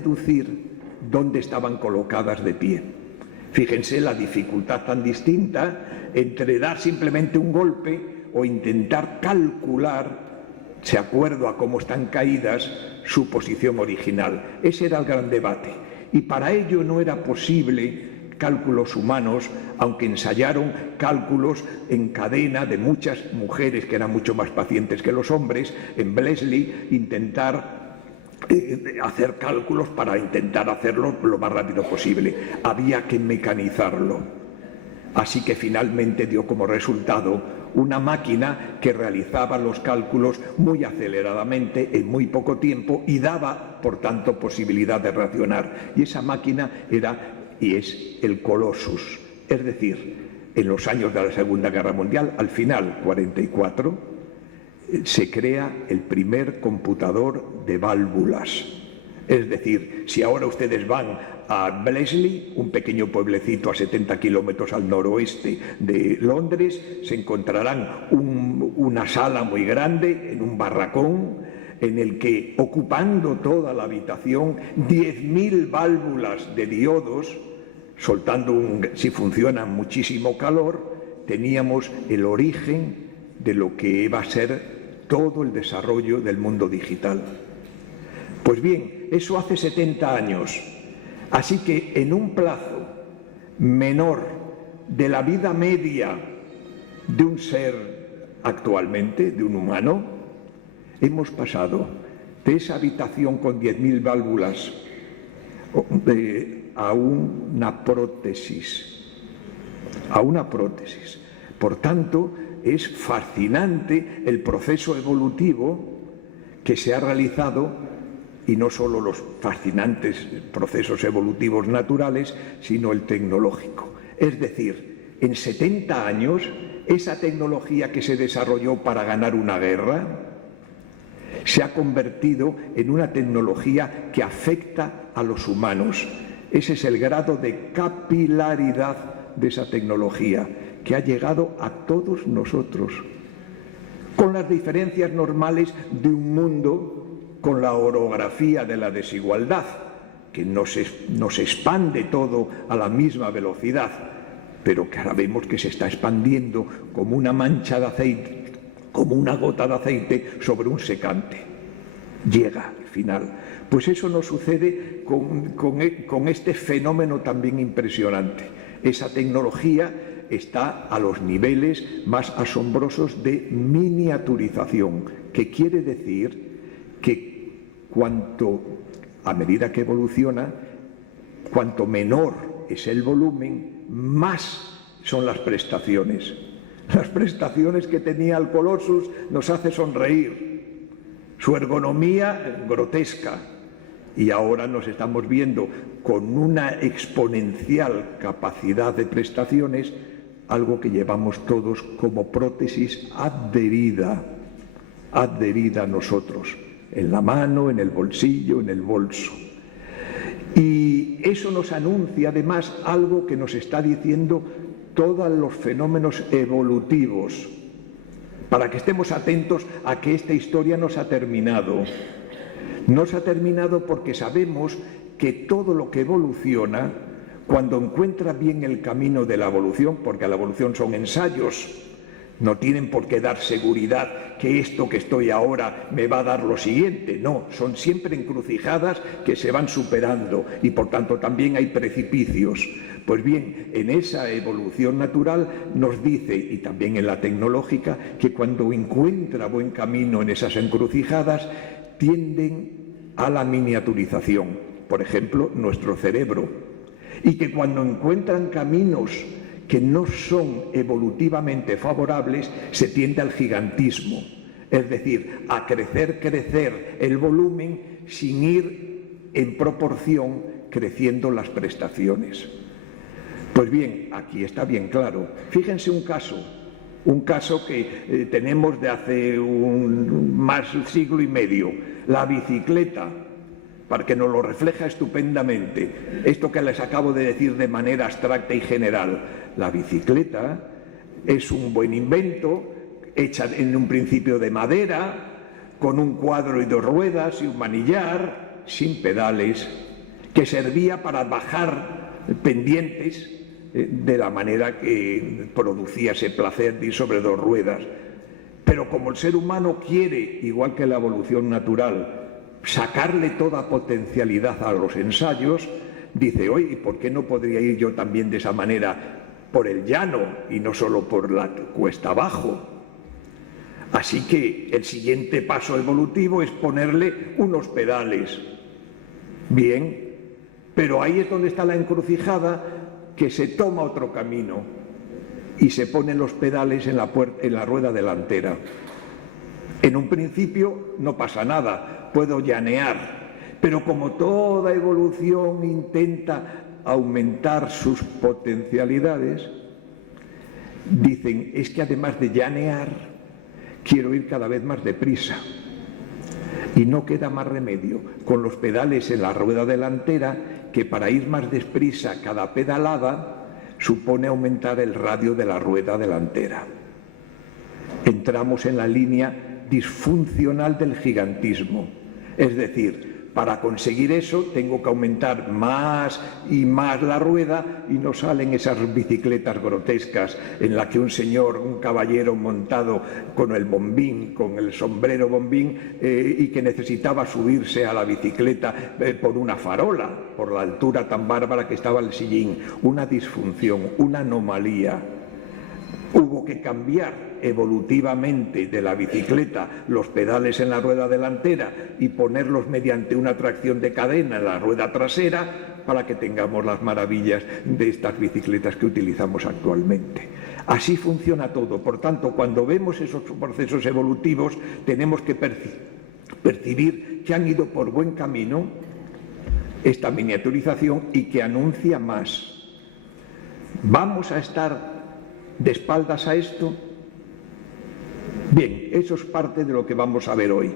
deducir dónde estaban colocadas de pie. Fíjense la dificultad tan distinta entre dar simplemente un golpe o intentar calcular, de acuerdo a cómo están caídas, su posición original. Ese era el gran debate. Y para ello no era posible cálculos humanos, aunque ensayaron cálculos en cadena de muchas mujeres que eran mucho más pacientes que los hombres, en Bletchley, intentar hacer cálculos para intentar hacerlo lo más rápido posible. Había que mecanizarlo. Así que finalmente dio como resultado una máquina que realizaba los cálculos muy aceleradamente en muy poco tiempo y daba, por tanto, posibilidad de racionar. Y esa máquina era y es el Colossus. Es decir, en los años de la Segunda Guerra Mundial, al final, 44, se crea el primer computador de válvulas. Es decir, si ahora ustedes van a Bletchley, un pequeño pueblecito a 70 kilómetros al noroeste de Londres, se encontrarán una sala muy grande en un barracón en el que, ocupando toda la habitación, 10.000 válvulas de diodos, soltando, si funcionan, muchísimo calor, teníamos el origen de lo que va a ser todo el desarrollo del mundo digital. Pues bien, eso hace 70 años. Así que en un plazo menor de la vida media de un ser actualmente, de un humano, hemos pasado de esa habitación con 10.000 válvulas a una prótesis. Por tanto, es fascinante el proceso evolutivo que se ha realizado, y no solo los fascinantes procesos evolutivos naturales, sino el tecnológico. Es decir, en 70 años, esa tecnología que se desarrolló para ganar una guerra se ha convertido en una tecnología que afecta a los humanos. Ese es el grado de capilaridad de esa tecnología, que ha llegado a todos nosotros, con las diferencias normales de un mundo con la orografía de la desigualdad, que no se expande todo a la misma velocidad, pero que ahora vemos que se está expandiendo como una mancha de aceite, como una gota de aceite sobre un secante. Llega al final. Pues eso nos sucede con este fenómeno también impresionante. Esa tecnología está a los niveles más asombrosos de miniaturización, que quiere decir que a medida que evoluciona, cuanto menor es el volumen, más son las prestaciones. Las prestaciones que tenía el Colossus nos hace sonreír, su ergonomía grotesca, y ahora nos estamos viendo con una exponencial capacidad de prestaciones, algo que llevamos todos como prótesis adherida a nosotros, en la mano, en el bolsillo, en el bolso. Y eso nos anuncia además algo que nos está diciendo todos los fenómenos evolutivos, para que estemos atentos a que esta historia no se ha terminado. No se ha terminado porque sabemos que todo lo que evoluciona, cuando encuentra bien el camino de la evolución, porque la evolución son ensayos, no tienen por qué dar seguridad que esto que estoy ahora me va a dar lo siguiente. No, son siempre encrucijadas que se van superando y por tanto también hay precipicios. Pues bien, en esa evolución natural nos dice, y también en la tecnológica, que cuando encuentra buen camino en esas encrucijadas, tienden a la miniaturización. Por ejemplo, nuestro cerebro. Y que cuando encuentran caminos que no son evolutivamente favorables, se tiende al gigantismo, es decir, a crecer el volumen sin ir en proporción creciendo las prestaciones. Pues bien, aquí está bien claro. Fíjense un caso que tenemos de hace más de un siglo y medio, la bicicleta, para que nos lo refleja estupendamente. Esto que les acabo de decir de manera abstracta y general. La bicicleta es un buen invento, hecha en un principio de madera, con un cuadro y dos ruedas y un manillar, sin pedales, que servía para bajar pendientes de la manera que producía ese placer de ir sobre dos ruedas. Pero como el ser humano quiere, igual que la evolución natural, sacarle toda potencialidad a los ensayos, dice, oye, ¿y por qué no podría ir yo también de esa manera por el llano y no solo por la cuesta abajo? Así que el siguiente paso evolutivo es ponerle unos pedales. Bien, pero ahí es donde está la encrucijada, que se toma otro camino y se ponen los pedales en la rueda delantera. En un principio no pasa nada, puedo llanear, pero como toda evolución intenta aumentar sus potencialidades, dicen, es que además de llanear, quiero ir cada vez más deprisa. Y no queda más remedio con los pedales en la rueda delantera, que para ir más deprisa cada pedalada supone aumentar el radio de la rueda delantera. Entramos en la línea disfuncional del gigantismo, es decir, para conseguir eso tengo que aumentar más y más la rueda y no salen esas bicicletas grotescas en las que un señor, un caballero montado con el bombín, con el sombrero bombín y que necesitaba subirse a la bicicleta por una farola, por la altura tan bárbara que estaba el sillín. Una disfunción, una anomalía. Hubo que cambiar evolutivamente de la bicicleta los pedales en la rueda delantera y ponerlos mediante una tracción de cadena en la rueda trasera para que tengamos las maravillas de estas bicicletas que utilizamos actualmente. Así funciona todo. Por tanto, cuando vemos esos procesos evolutivos, tenemos que percibir que han ido por buen camino esta miniaturización y que anuncia más. ¿Vamos a estar de espaldas a esto? Bien, eso es parte de lo que vamos a ver hoy.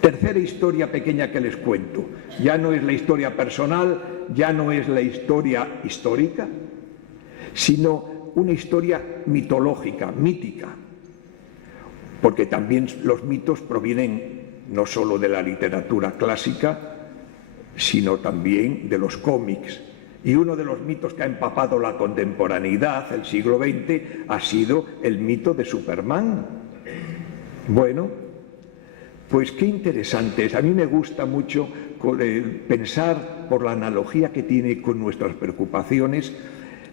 Tercera historia pequeña que les cuento. Ya no es la historia personal, ya no es la historia histórica, sino una historia mitológica, mítica. Porque también los mitos provienen no solo de la literatura clásica, sino también de los cómics. Y uno de los mitos que ha empapado la contemporaneidad, el siglo XX, ha sido el mito de Superman. Bueno, pues qué interesante es. A mí me gusta mucho pensar, por la analogía que tiene con nuestras preocupaciones,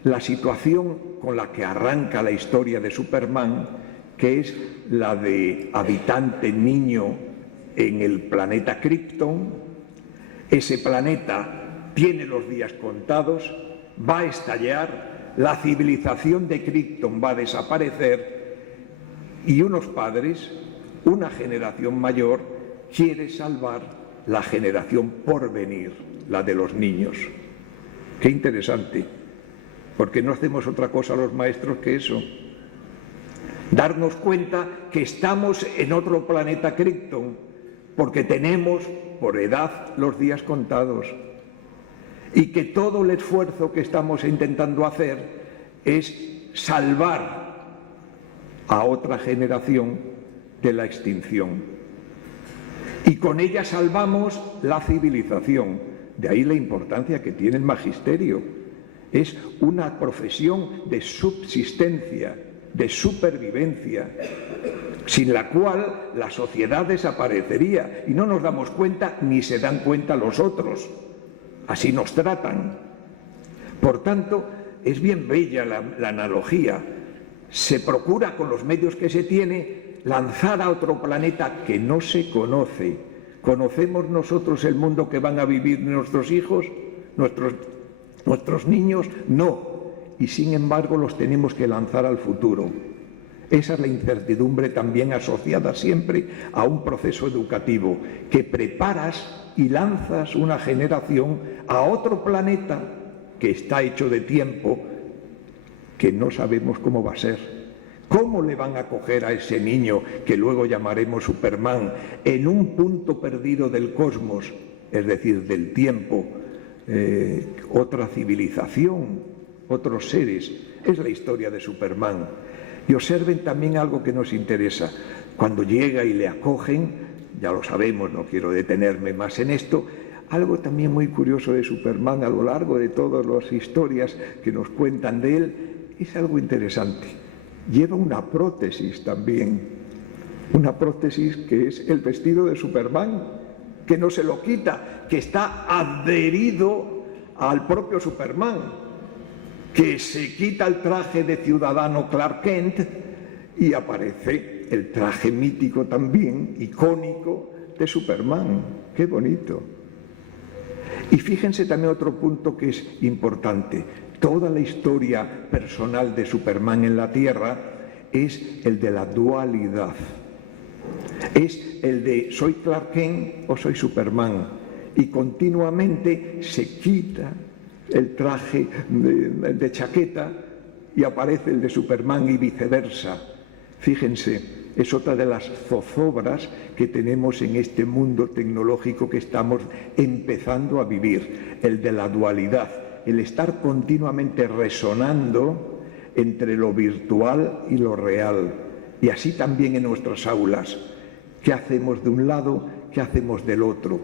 la situación con la que arranca la historia de Superman, que es la de habitante niño en el planeta Krypton. Ese planeta tiene los días contados, va a estallar, la civilización de Krypton va a desaparecer y unos padres, una generación mayor, quiere salvar la generación por venir, la de los niños. Qué interesante, porque no hacemos otra cosa los maestros que eso. Darnos cuenta que estamos en otro planeta Krypton, porque tenemos por edad los días contados. Y que todo el esfuerzo que estamos intentando hacer es salvar a otra generación de la extinción. Y con ella salvamos la civilización. De ahí la importancia que tiene el magisterio. Es una profesión de subsistencia, de supervivencia, sin la cual la sociedad desaparecería. Y no nos damos cuenta ni se dan cuenta los otros. Así nos tratan. Por tanto, es bien bella la analogía. Se procura con los medios que se tiene lanzar a otro planeta que no se conoce. ¿Conocemos nosotros el mundo que van a vivir nuestros hijos, nuestros niños? No. Y sin embargo los tenemos que lanzar al futuro. Esa es la incertidumbre también asociada siempre a un proceso educativo, que preparas y lanzas una generación a otro planeta que está hecho de tiempo, que no sabemos cómo va a ser. ¿Cómo le van a acoger a ese niño que luego llamaremos Superman en un punto perdido del cosmos, es decir, del tiempo, otra civilización, otros seres? Es la historia de Superman. Y observen también algo que nos interesa. Cuando llega y le acogen, ya lo sabemos, no quiero detenerme más en esto, Algo también muy curioso de Superman a lo largo de todas las historias que nos cuentan de él, es algo interesante. Lleva una prótesis también, una prótesis que es el vestido de Superman, que no se lo quita, que está adherido al propio Superman, que se quita el traje de ciudadano Clark Kent y aparece el traje mítico también, icónico, de Superman. ¡Qué bonito! Y fíjense también otro punto que es importante. Toda la historia personal de Superman en la Tierra es el de la dualidad. Es el de soy Clark Kent o soy Superman. Y continuamente se quita el traje de chaqueta y aparece el de Superman y viceversa. Fíjense, es otra de las zozobras que tenemos en este mundo tecnológico que estamos empezando a vivir, el de la dualidad, el estar continuamente resonando entre lo virtual y lo real. Y así también en nuestras aulas. ¿Qué hacemos de un lado? ¿Qué hacemos del otro?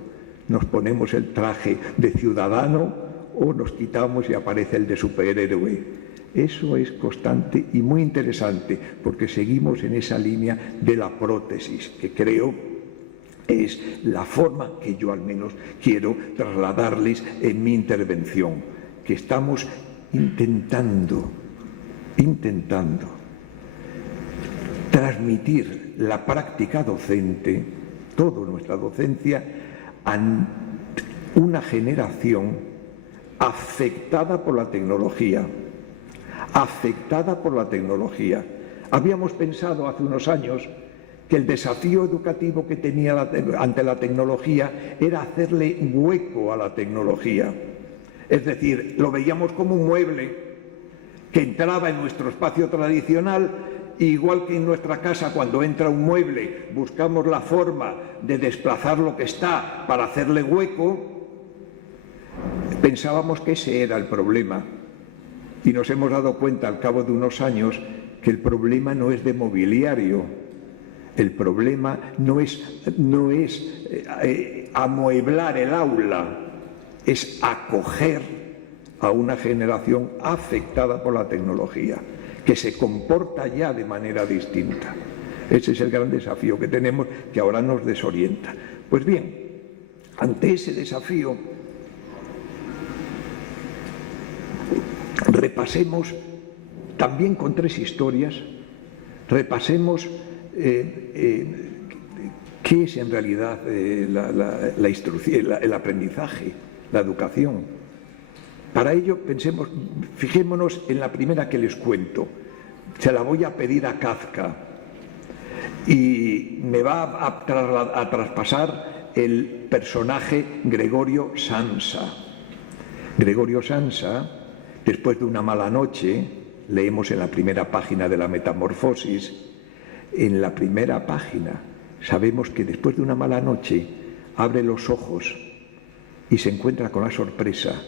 ¿Nos ponemos el traje de ciudadano o nos quitamos y aparece el de superhéroe? Eso es constante y muy interesante porque seguimos en esa línea de la prótesis, que creo es la forma que yo al menos quiero trasladarles en mi intervención, que estamos intentando transmitir la práctica docente, toda nuestra docencia, a una generación afectada por la tecnología. Habíamos pensado hace unos años que el desafío educativo que tenía ante la tecnología era hacerle hueco a la tecnología. Es decir, lo veíamos como un mueble que entraba en nuestro espacio tradicional, igual que en nuestra casa cuando entra un mueble buscamos la forma de desplazar lo que está para hacerle hueco. Pensábamos que ese era el problema. Y nos hemos dado cuenta al cabo de unos años que el problema no es de mobiliario, el problema no es amueblar el aula, es acoger a una generación afectada por la tecnología, que se comporta ya de manera distinta. Ese es el gran desafío que tenemos, que ahora nos desorienta. Pues bien, ante ese desafío, repasemos también con 3 historias, repasemos qué es en realidad la instrucción, el aprendizaje, la educación. Para ello fijémonos en la primera que les cuento. Se la voy a pedir a Kafka y me va a traspasar el personaje Gregorio Samsa. Gregorio Samsa, después de una mala noche, leemos en la primera página de la Metamorfosis, en la primera página sabemos que después de una mala noche abre los ojos y se encuentra con la sorpresa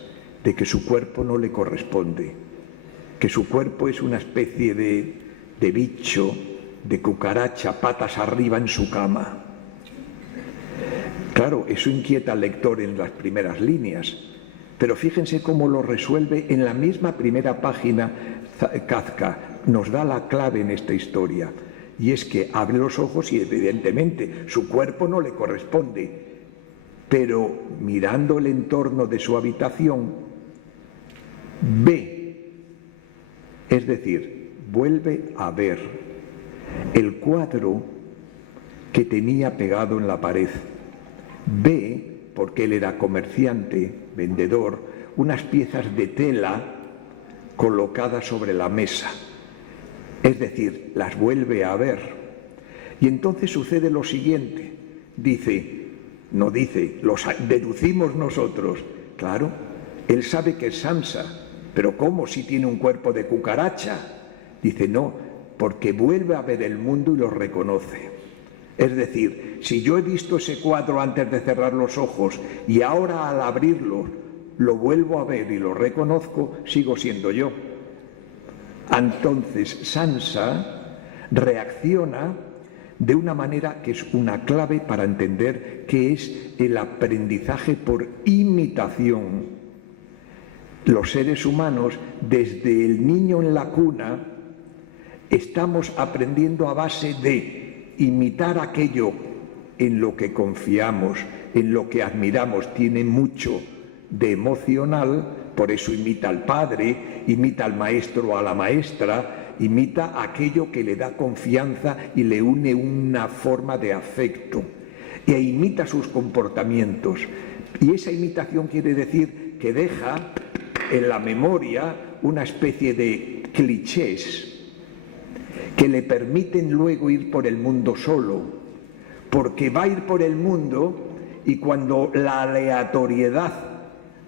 de que su cuerpo no le corresponde, que su cuerpo es una especie de bicho, de cucaracha, patas arriba en su cama. Claro, eso inquieta al lector en las primeras líneas, pero fíjense cómo lo resuelve en la misma primera página Kafka. Nos da la clave en esta historia, y es que abre los ojos y evidentemente su cuerpo no le corresponde, pero mirando el entorno de su habitación ve, es decir, vuelve a ver el cuadro que tenía pegado en la pared. Ve, porque él era comerciante, vendedor, unas piezas de tela colocadas sobre la mesa. Es decir, las vuelve a ver. Y entonces sucede lo siguiente. No dice, lo deducimos nosotros. Claro, él sabe que es Samsa, pero ¿cómo si tiene un cuerpo de cucaracha? Dice, no, porque vuelve a ver el mundo y lo reconoce. Es decir, si yo he visto ese cuadro antes de cerrar los ojos y ahora al abrirlo lo vuelvo a ver y lo reconozco, sigo siendo yo. Entonces Samsa reacciona de una manera que es una clave para entender qué es el aprendizaje por imitación. Los seres humanos, desde el niño en la cuna, estamos aprendiendo a base de imitar aquello en lo que confiamos, en lo que admiramos. Tiene mucho de emocional, por eso imita al padre, imita al maestro o a la maestra, imita aquello que le da confianza y le une una forma de afecto, e imita sus comportamientos. Y esa imitación quiere decir que deja en la memoria una especie de clichés que le permiten luego ir por el mundo solo, porque va a ir por el mundo y cuando la aleatoriedad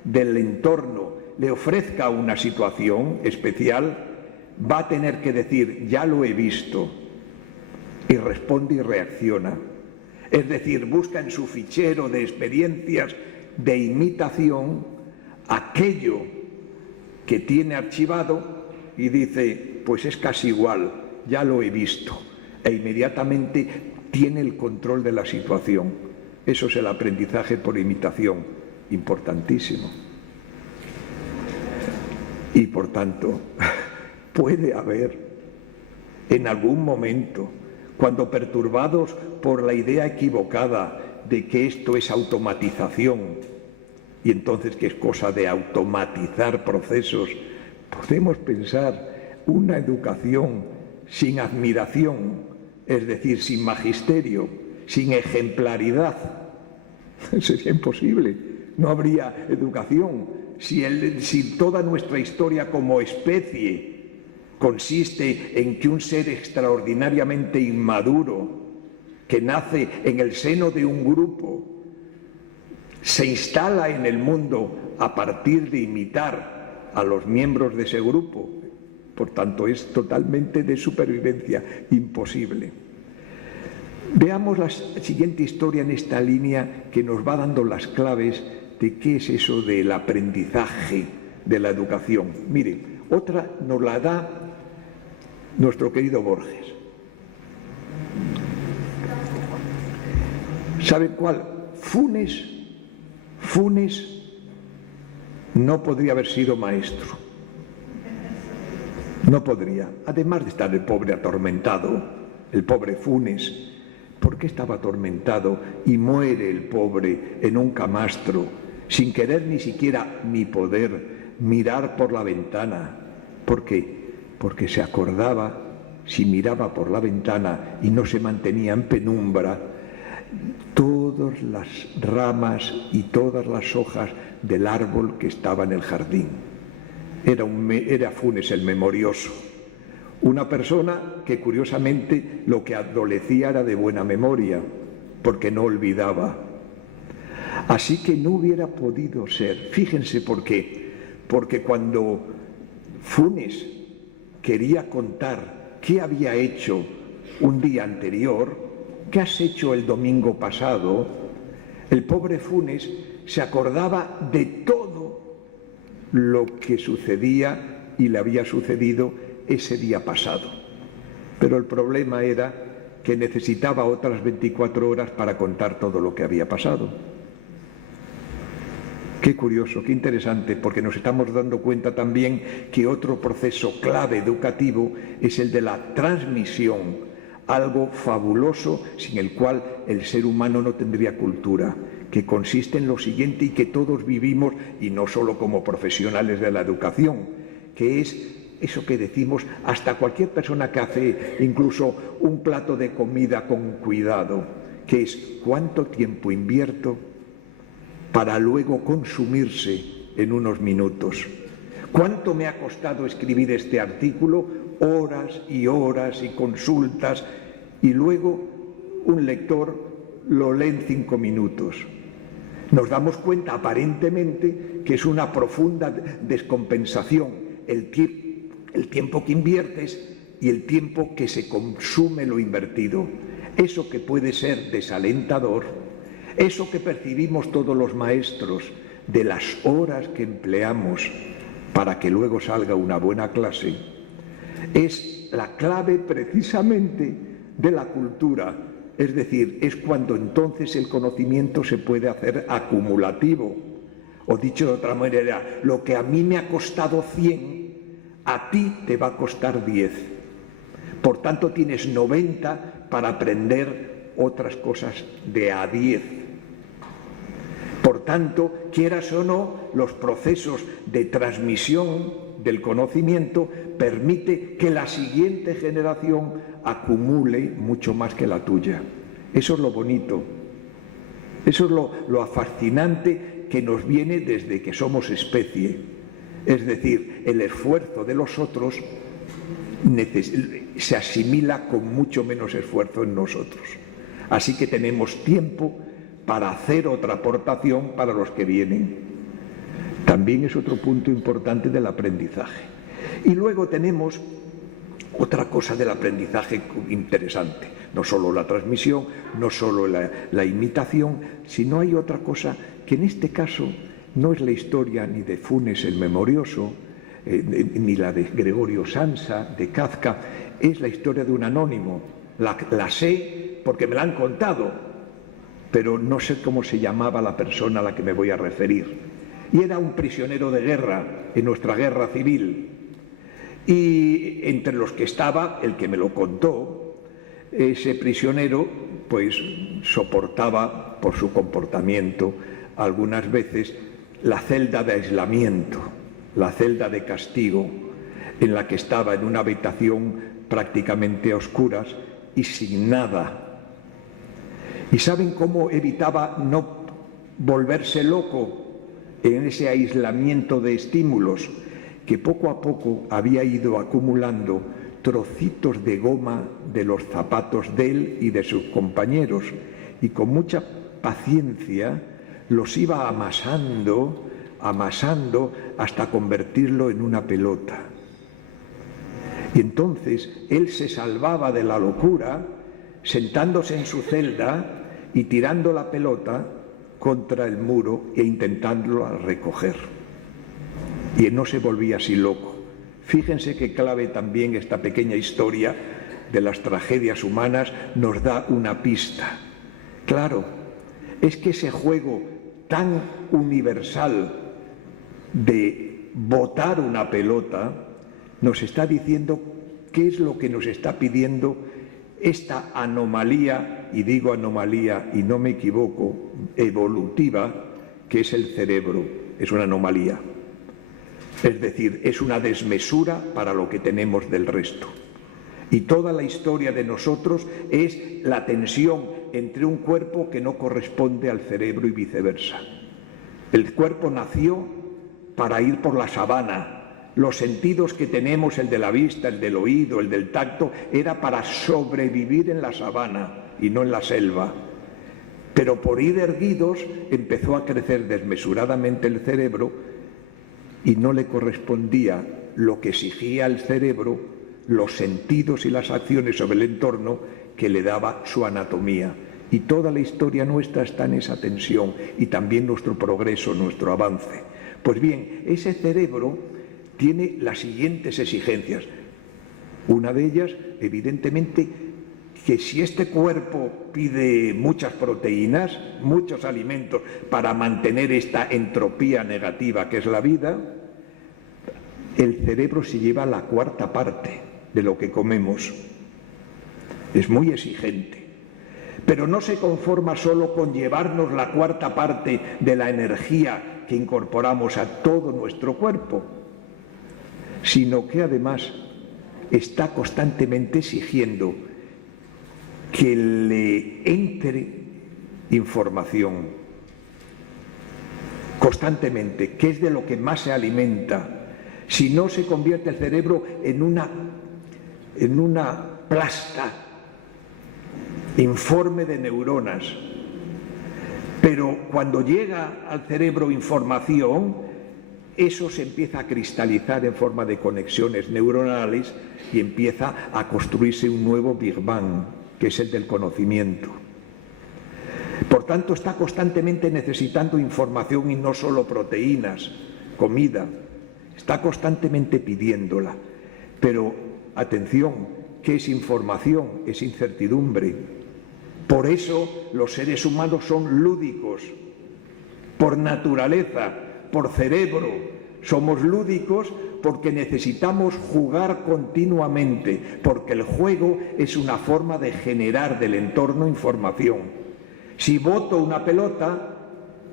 del entorno le ofrezca una situación especial, va a tener que decir, ya lo he visto, y responde y reacciona. Es decir, busca en su fichero de experiencias de imitación aquello que tiene archivado y dice, pues es casi igual, ya lo he visto, e inmediatamente tiene el control de la situación. Eso es el aprendizaje por imitación, importantísimo. Y por tanto, puede haber en algún momento, cuando perturbados por la idea equivocada de que esto es automatización, y entonces que es cosa de automatizar procesos, podemos pensar una educación sin admiración, es decir, sin magisterio, sin ejemplaridad. Sería imposible, no habría educación. Si toda nuestra historia como especie consiste en que un ser extraordinariamente inmaduro, que nace en el seno de un grupo, se instala en el mundo a partir de imitar a los miembros de ese grupo, por tanto es totalmente de supervivencia, imposible. Veamos la siguiente historia en esta línea que nos va dando las claves de qué es eso del aprendizaje de la educación. Miren, otra nos la da nuestro querido Borges. ¿Saben cuál? Funes no podría haber sido maestro. No podría. Además de estar el pobre atormentado, el pobre Funes. ¿Por qué estaba atormentado y muere el pobre en un camastro sin querer ni siquiera ni poder mirar por la ventana? ¿Por qué? Porque se acordaba, si miraba por la ventana y no se mantenía en penumbra, todas las ramas y todas las hojas del árbol que estaba en el jardín. Era Funes el memorioso. Una persona que curiosamente lo que adolecía era de buena memoria, porque no olvidaba. Así que no hubiera podido ser. Fíjense por qué. Porque cuando Funes quería contar qué había hecho un día anterior, qué has hecho el domingo pasado, el pobre Funes se acordaba de todo lo que sucedía y le había sucedido ese día pasado. Pero el problema era que necesitaba otras 24 horas para contar todo lo que había pasado. Qué curioso, qué interesante, porque nos estamos dando cuenta también que otro proceso clave educativo es el de la transmisión, algo fabuloso sin el cual el ser humano no tendría cultura, que consiste en lo siguiente y que todos vivimos, y no solo como profesionales de la educación, que es eso que decimos hasta cualquier persona que hace incluso un plato de comida con cuidado, que es cuánto tiempo invierto para luego consumirse en unos minutos. ¿Cuánto me ha costado escribir este artículo? Horas y horas y consultas, y luego un lector lo lee en 5 minutos. Nos damos cuenta aparentemente que es una profunda descompensación el tiempo que inviertes y el tiempo que se consume lo invertido. Eso que puede ser desalentador, eso que percibimos todos los maestros de las horas que empleamos para que luego salga una buena clase, es la clave precisamente de la cultura, es decir, es cuando entonces el conocimiento se puede hacer acumulativo. O dicho de otra manera, lo que a mí me ha costado 100, a ti te va a costar 10. Por tanto, tienes 90 para aprender otras cosas de a 10. Por tanto, quieras o no, los procesos de transmisión del conocimiento permite que la siguiente generación acumule mucho más que la tuya. Eso es lo bonito. Eso es lo fascinante que nos viene desde que somos especie. Es decir, el esfuerzo de los otros se asimila con mucho menos esfuerzo en nosotros. Así que tenemos tiempo para hacer otra aportación para los que vienen. También es otro punto importante del aprendizaje. Y luego tenemos otra cosa del aprendizaje interesante. No solo la transmisión, no solo la imitación, sino hay otra cosa que en este caso no es la historia ni de Funes el Memorioso, ni la de Gregorio Samsa, de Kafka, es la historia de un anónimo. La sé porque me la han contado, pero no sé cómo se llamaba la persona a la que me voy a referir. Y era un prisionero de guerra, en nuestra guerra civil. Y entre los que estaba, el que me lo contó, ese prisionero pues soportaba por su comportamiento algunas veces la celda de aislamiento, la celda de castigo, en la que estaba en una habitación prácticamente a oscuras y sin nada. ¿Y saben cómo evitaba no volverse loco en ese aislamiento de estímulos? Que poco a poco había ido acumulando trocitos de goma de los zapatos de él y de sus compañeros, y con mucha paciencia los iba amasando hasta convertirlo en una pelota. Y entonces él se salvaba de la locura sentándose en su celda y tirando la pelota contra el muro e intentándolo recoger. Y no se volvía así loco. Fíjense qué clave también esta pequeña historia de las tragedias humanas nos da una pista. Claro, es que ese juego tan universal de botar una pelota nos está diciendo qué es lo que nos está pidiendo esta anomalía, y digo anomalía y no me equivoco, evolutiva, que es el cerebro. Es una anomalía. Es decir, es una desmesura para lo que tenemos del resto. Y toda la historia de nosotros es la tensión entre un cuerpo que no corresponde al cerebro y viceversa. El cuerpo nació para ir por la sabana. Los sentidos que tenemos, el de la vista, el del oído, el del tacto, era para sobrevivir en la sabana y no en la selva. Pero por ir erguidos empezó a crecer desmesuradamente el cerebro y no le correspondía lo que exigía el cerebro, los sentidos y las acciones sobre el entorno que le daba su anatomía. Y toda la historia nuestra está en esa tensión, y también nuestro progreso, nuestro avance. Pues bien, ese cerebro tiene las siguientes exigencias. Una de ellas, evidentemente, que si este cuerpo pide muchas proteínas, muchos alimentos para mantener esta entropía negativa que es la vida, el cerebro se lleva la cuarta parte de lo que comemos. Es muy exigente. Pero no se conforma solo con llevarnos la cuarta parte de la energía que incorporamos a todo nuestro cuerpo, sino que además está constantemente exigiendo que le entre información constantemente, que es de lo que más se alimenta. Si no, se convierte el cerebro en una plasta informe de neuronas. Pero cuando llega al cerebro información, eso se empieza a cristalizar en forma de conexiones neuronales y empieza a construirse un nuevo Big Bang, que es el del conocimiento. Por tanto, está constantemente necesitando información y no solo proteínas, comida. Está constantemente pidiéndola. Pero, atención, ¿qué es información? Es incertidumbre. Por eso los seres humanos son lúdicos. Por naturaleza, por cerebro, somos lúdicos porque necesitamos jugar continuamente, porque el juego es una forma de generar del entorno información. Si boto una pelota,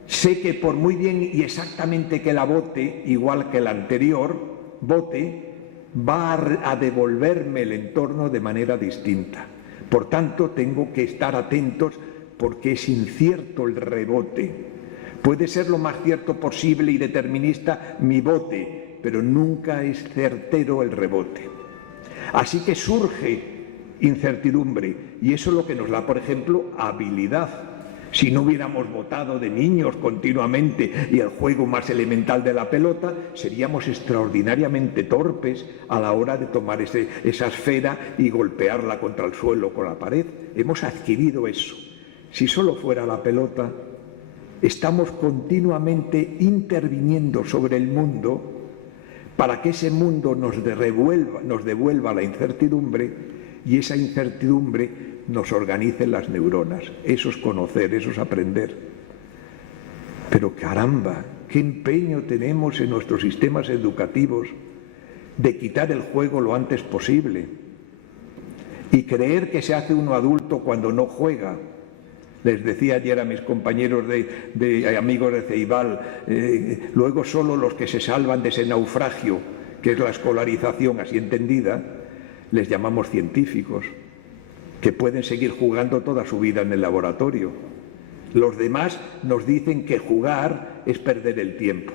sé que por muy bien y exactamente que la bote, igual que la anterior, bote, va a devolverme el entorno de manera distinta. Por tanto, tengo que estar atentos porque es incierto el rebote. Puede ser lo más cierto posible y determinista mi bote, pero nunca es certero el rebote. Así que surge incertidumbre y eso es lo que nos da, por ejemplo, habilidad. Si no hubiéramos botado de niños continuamente y el juego más elemental de la pelota, seríamos extraordinariamente torpes a la hora de tomar esa esfera y golpearla contra el suelo con la pared. Hemos adquirido eso. Si solo fuera la pelota, estamos continuamente interviniendo sobre el mundo para que ese mundo nos devuelva la incertidumbre y esa incertidumbre nos organice las neuronas. Eso es conocer, eso es aprender. Pero caramba, qué empeño tenemos en nuestros sistemas educativos de quitar el juego lo antes posible y creer que se hace uno adulto cuando no juega. Les decía ayer a mis compañeros de amigos de Ceibal, luego solo los que se salvan de ese naufragio, que es la escolarización así entendida, les llamamos científicos, que pueden seguir jugando toda su vida en el laboratorio. Los demás nos dicen que jugar es perder el tiempo.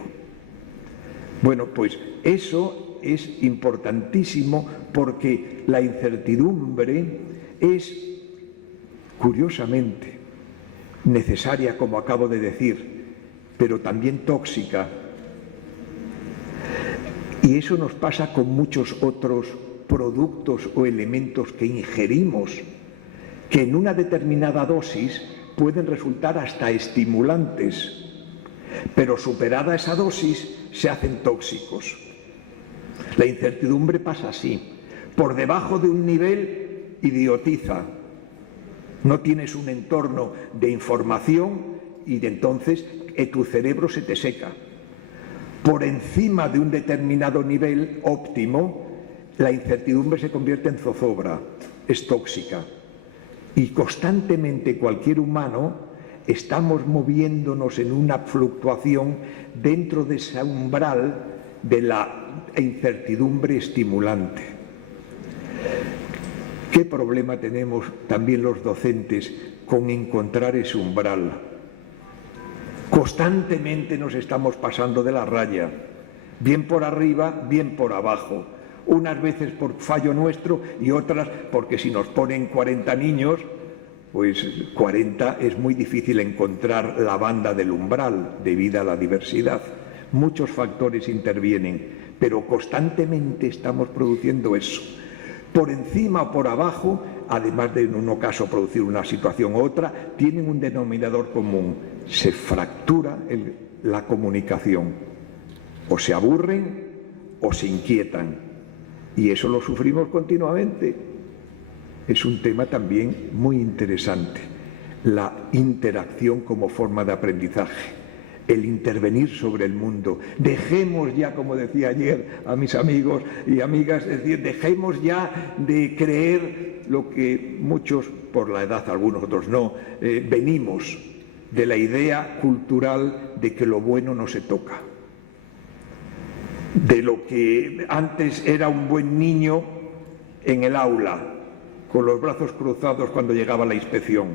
Bueno, pues eso es importantísimo porque la incertidumbre es, curiosamente, necesaria, como acabo de decir, pero también tóxica. Y eso nos pasa con muchos otros productos o elementos que ingerimos, que en una determinada dosis pueden resultar hasta estimulantes, pero superada esa dosis se hacen tóxicos. La incertidumbre pasa así. Por debajo de un nivel idiotiza. No tienes un entorno de información y de entonces tu cerebro se te seca. Por encima de un determinado nivel óptimo, la incertidumbre se convierte en zozobra, es tóxica. Y constantemente cualquier humano estamos moviéndonos en una fluctuación dentro de ese umbral de la incertidumbre estimulante. ¿Qué problema tenemos también los docentes con encontrar ese umbral? Constantemente nos estamos pasando de la raya, bien por arriba, bien por abajo. Unas veces por fallo nuestro y otras porque si nos ponen 40 niños, pues 40 es muy difícil encontrar la banda del umbral debido a la diversidad. Muchos factores intervienen, pero constantemente estamos produciendo eso. Por encima o por abajo, además de en un caso producir una situación u otra, tienen un denominador común. Se fractura la comunicación. O se aburren o se inquietan. Y eso lo sufrimos continuamente. Es un tema también muy interesante. La interacción como forma de aprendizaje. El intervenir sobre el mundo. Dejemos ya, como decía ayer a mis amigos y amigas, es decir, dejemos ya de creer lo que muchos, por la edad, algunos otros no, venimos de la idea cultural de que lo bueno no se toca. De lo que antes era un buen niño en el aula, con los brazos cruzados cuando llegaba la inspección.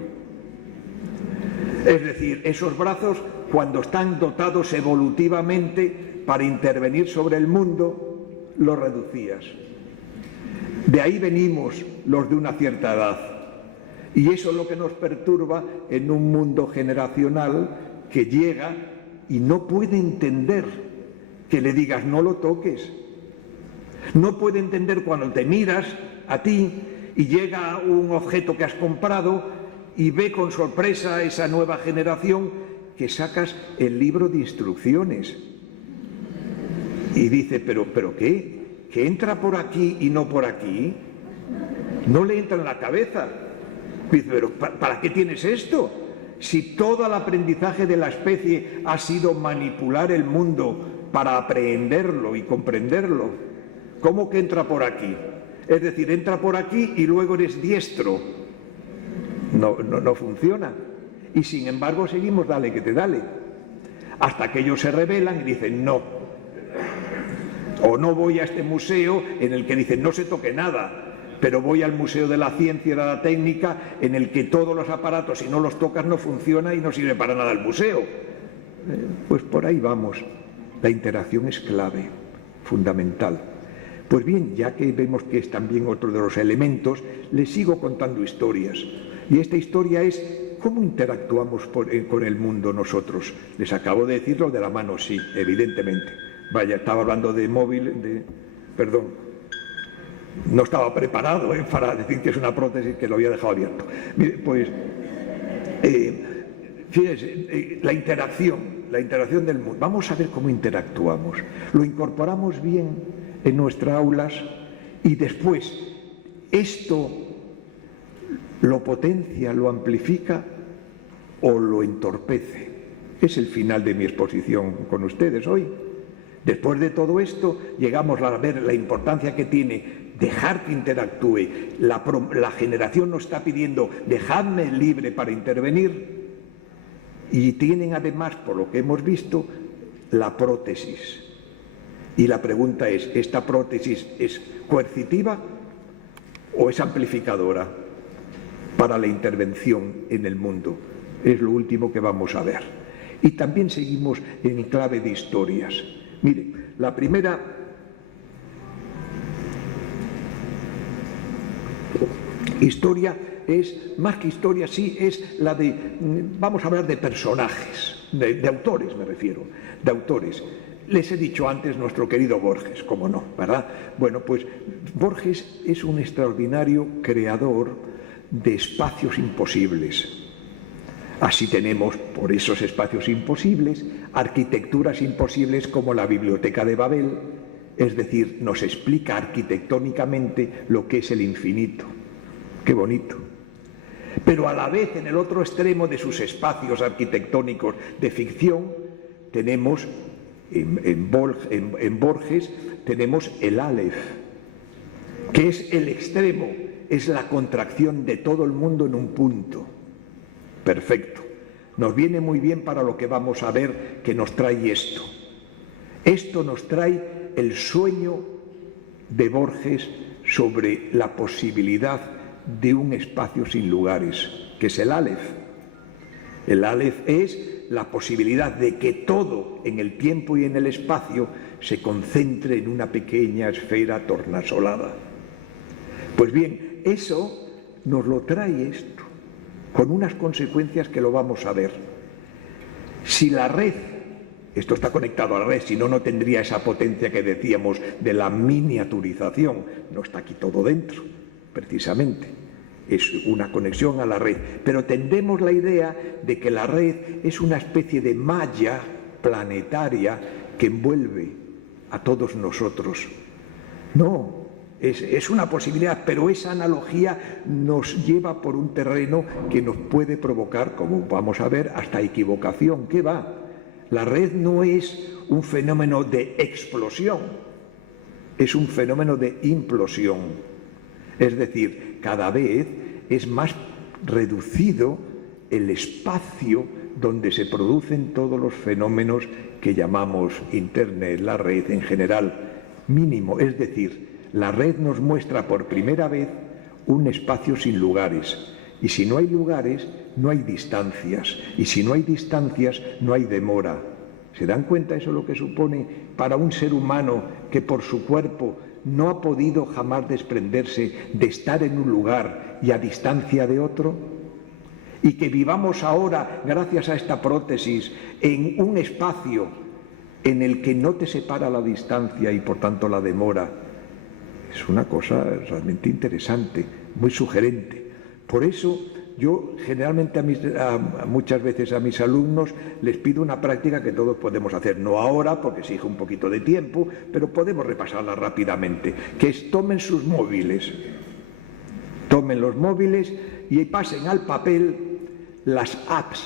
Es decir, esos brazos cuando están dotados evolutivamente para intervenir sobre el mundo, los reducías. De ahí venimos los de una cierta edad. Y eso es lo que nos perturba en un mundo generacional que llega y no puede entender que le digas no lo toques. No puede entender cuando te miras a ti y llega un objeto que has comprado y ve con sorpresa esa nueva generación que sacas el libro de instrucciones y dice, ¿pero qué? ¿Que entra por aquí y no por aquí? No le entra en la cabeza. Dice, pero ¿para qué tienes esto? Si todo el aprendizaje de la especie ha sido manipular el mundo para aprehenderlo y comprenderlo, ¿cómo que entra por aquí? Es decir, entra por aquí y luego eres diestro. No funciona. Y sin embargo seguimos dale que te dale. Hasta que ellos se rebelan y dicen no. O no voy a este museo en el que dicen no se toque nada. Pero voy al Museo de la Ciencia y de la Técnica en el que todos los aparatos, si no los tocas, no funciona y no sirve para nada el museo. Pues por ahí vamos. La interacción es clave, fundamental. Pues bien, ya que vemos que es también otro de los elementos, les sigo contando historias. Y esta historia es cómo interactuamos con el mundo nosotros. Les acabo de decir lo de la mano, sí, evidentemente. Vaya, estaba hablando de móvil, perdón. No estaba preparado para decir que es una prótesis, que lo había dejado abierto. Mire, pues, fíjense, la interacción del mundo. Vamos a ver cómo interactuamos. Lo incorporamos bien en nuestras aulas y después esto lo potencia, lo amplifica o lo entorpece. Es el final de mi exposición con ustedes hoy. Después de todo esto, llegamos a ver la importancia que tiene dejar que interactúe. La generación nos está pidiendo, dejadme libre para intervenir. Y tienen además, por lo que hemos visto, la prótesis. Y la pregunta es, ¿esta prótesis es coercitiva o es amplificadora para la intervención en el mundo? Es lo último que vamos a ver. Y también seguimos en clave de historias. Mire, la primera historia es, más que historia, sí, es la de, vamos a hablar de personajes, de autores me refiero, de autores. Les he dicho antes nuestro querido Borges, cómo no, ¿verdad? Bueno, pues Borges es un extraordinario creador de espacios imposibles. Así tenemos, por esos espacios imposibles, arquitecturas imposibles como la Biblioteca de Babel, es decir, nos explica arquitectónicamente lo que es el infinito. ¡Qué bonito! Pero a la vez, en el otro extremo de sus espacios arquitectónicos de ficción, tenemos, en Borges, tenemos el Aleph, que es el extremo, es la contracción de todo el mundo en un punto. Perfecto. Nos viene muy bien para lo que vamos a ver que nos trae esto. Esto nos trae el sueño de Borges sobre la posibilidad de un espacio sin lugares, que es el Aleph. El Aleph es la posibilidad de que todo en el tiempo y en el espacio se concentre en una pequeña esfera tornasolada. Pues bien, eso nos lo trae esto, con unas consecuencias que lo vamos a ver. Si la red, esto está conectado a la red, si no, no tendría esa potencia que decíamos de la miniaturización, no está aquí todo dentro, precisamente, es una conexión a la red, pero tendemos la idea de que la red es una especie de malla planetaria que envuelve a todos nosotros. No. Es una posibilidad, pero esa analogía nos lleva por un terreno que nos puede provocar, como vamos a ver, hasta equivocación. ¿Qué va? La red no es un fenómeno de explosión, es un fenómeno de implosión. Es decir, cada vez es más reducido el espacio donde se producen todos los fenómenos que llamamos Internet, la red en general, mínimo, es decir, la red nos muestra por primera vez un espacio sin lugares. Y si no hay lugares, no hay distancias. Y si no hay distancias, no hay demora. ¿Se dan cuenta eso lo que supone para un ser humano que por su cuerpo no ha podido jamás desprenderse de estar en un lugar y a distancia de otro? Y que vivamos ahora, gracias a esta prótesis, en un espacio en el que no te separa la distancia y por tanto la demora. Es una cosa realmente interesante, muy sugerente. Por eso yo generalmente muchas veces a mis alumnos les pido una práctica que todos podemos hacer, no ahora porque exige un poquito de tiempo, pero podemos repasarla rápidamente, que es tomen sus móviles Tomen los móviles y pasen al papel las apps,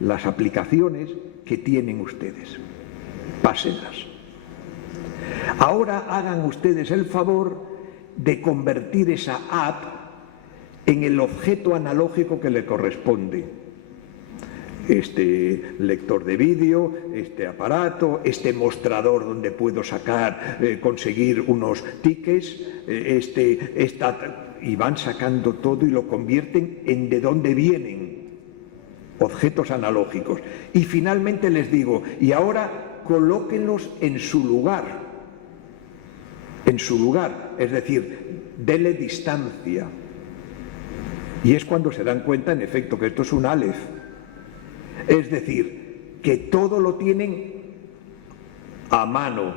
las aplicaciones que tienen ustedes. Pásenlas. Ahora hagan ustedes el favor de convertir esa app en el objeto analógico que le corresponde. Este lector de vídeo, este aparato, este mostrador donde puedo conseguir unos tickets, y van sacando todo y lo convierten en de dónde vienen, objetos analógicos. Y finalmente les digo, y ahora colóquenlos en su lugar, es decir, denle distancia. Y es cuando se dan cuenta, en efecto, que esto es un Aleph. Es decir, que todo lo tienen a mano,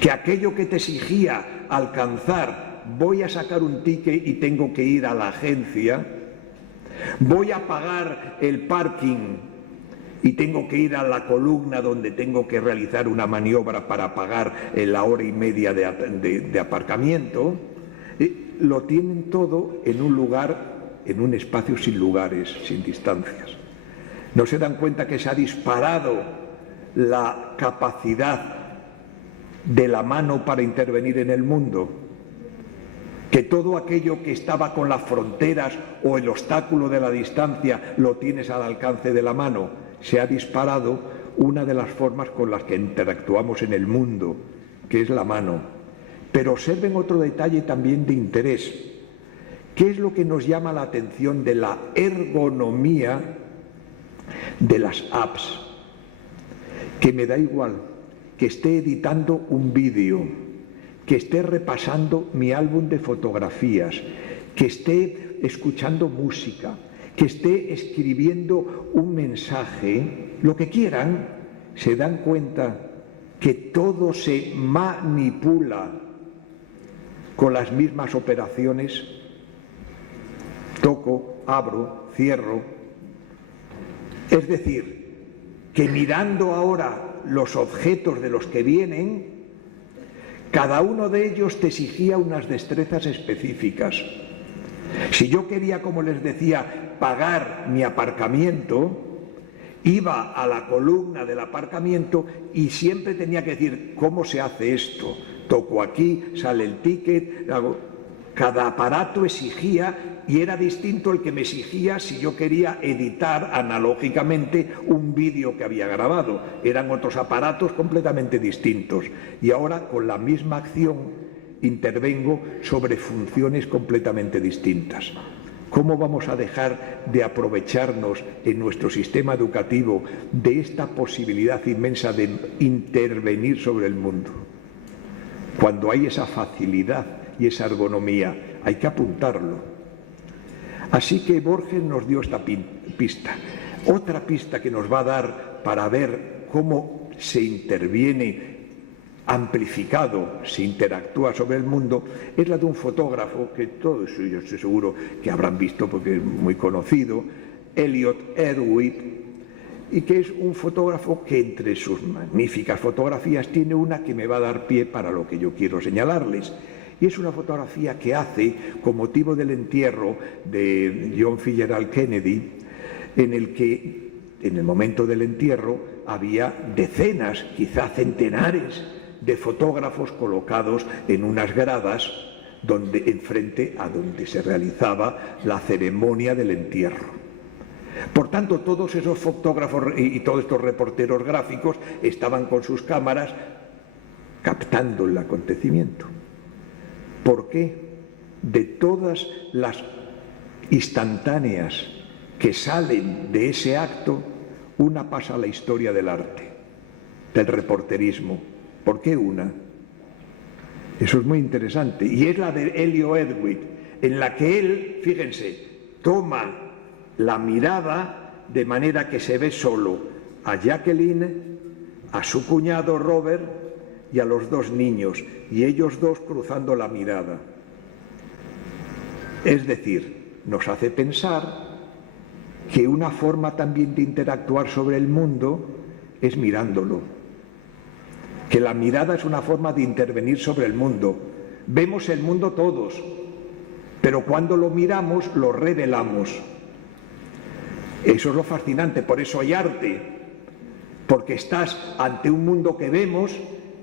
que aquello que te exigía alcanzar, voy a sacar un ticket y tengo que ir a la agencia, voy a pagar el parking y tengo que ir a la columna donde tengo que realizar una maniobra para pagar la hora y media de aparcamiento, lo tienen todo en un lugar, en un espacio sin lugares, sin distancias. ¿No se dan cuenta que se ha disparado la capacidad de la mano para intervenir en el mundo? Que todo aquello que estaba con las fronteras o el obstáculo de la distancia lo tienes al alcance de la mano. Se ha disparado una de las formas con las que interactuamos en el mundo, que es la mano. Pero observen otro detalle también de interés. ¿Qué es lo que nos llama la atención de la ergonomía de las apps? Que me da igual que esté editando un vídeo, que esté repasando mi álbum de fotografías, que esté escuchando música, que esté escribiendo un mensaje, lo que quieran, se dan cuenta que todo se manipula con las mismas operaciones. Toco, abro, cierro. Es decir, que mirando ahora los objetos de los que vienen, cada uno de ellos te exigía unas destrezas específicas. Si yo quería, como les decía, pagar mi aparcamiento, iba a la columna del aparcamiento y siempre tenía que decir, ¿cómo se hace esto? Toco aquí, sale el ticket, cada aparato exigía, y era distinto el que me exigía si yo quería editar analógicamente un vídeo que había grabado. Eran otros aparatos completamente distintos. Y ahora, con la misma acción, intervengo sobre funciones completamente distintas. ¿Cómo vamos a dejar de aprovecharnos en nuestro sistema educativo de esta posibilidad inmensa de intervenir sobre el mundo? Cuando hay esa facilidad y esa ergonomía, hay que apuntarlo. Así que Borges nos dio esta pista. Otra pista que nos va a dar para ver cómo se interviene amplificado, se interactúa sobre el mundo, es la de un fotógrafo que todos yo estoy seguro que habrán visto porque es muy conocido, Elliott Erwitt, y que es un fotógrafo que entre sus magníficas fotografías tiene una que me va a dar pie para lo que yo quiero señalarles. Y es una fotografía que hace con motivo del entierro de John Fitzgerald Kennedy, en el que en el momento del entierro había decenas, quizá centenares de fotógrafos colocados en unas gradas enfrente a donde se realizaba la ceremonia del entierro. Por tanto, todos esos fotógrafos y todos estos reporteros gráficos estaban con sus cámaras captando el acontecimiento. ¿Por qué? De todas las instantáneas que salen de ese acto, una pasa a la historia del arte, del reporterismo. ¿Por qué una? Eso es muy interesante. Y es la de Elliott Erwitt, en la que él, fíjense, toma la mirada de manera que se ve solo a Jacqueline, a su cuñado Robert y a los dos niños, y ellos dos cruzando la mirada. Es decir, nos hace pensar que una forma también de interactuar sobre el mundo es mirándolo, que la mirada es una forma de intervenir sobre el mundo. Vemos el mundo todos, pero cuando lo miramos lo revelamos. Eso es lo fascinante, por eso hay arte, porque estás ante un mundo que vemos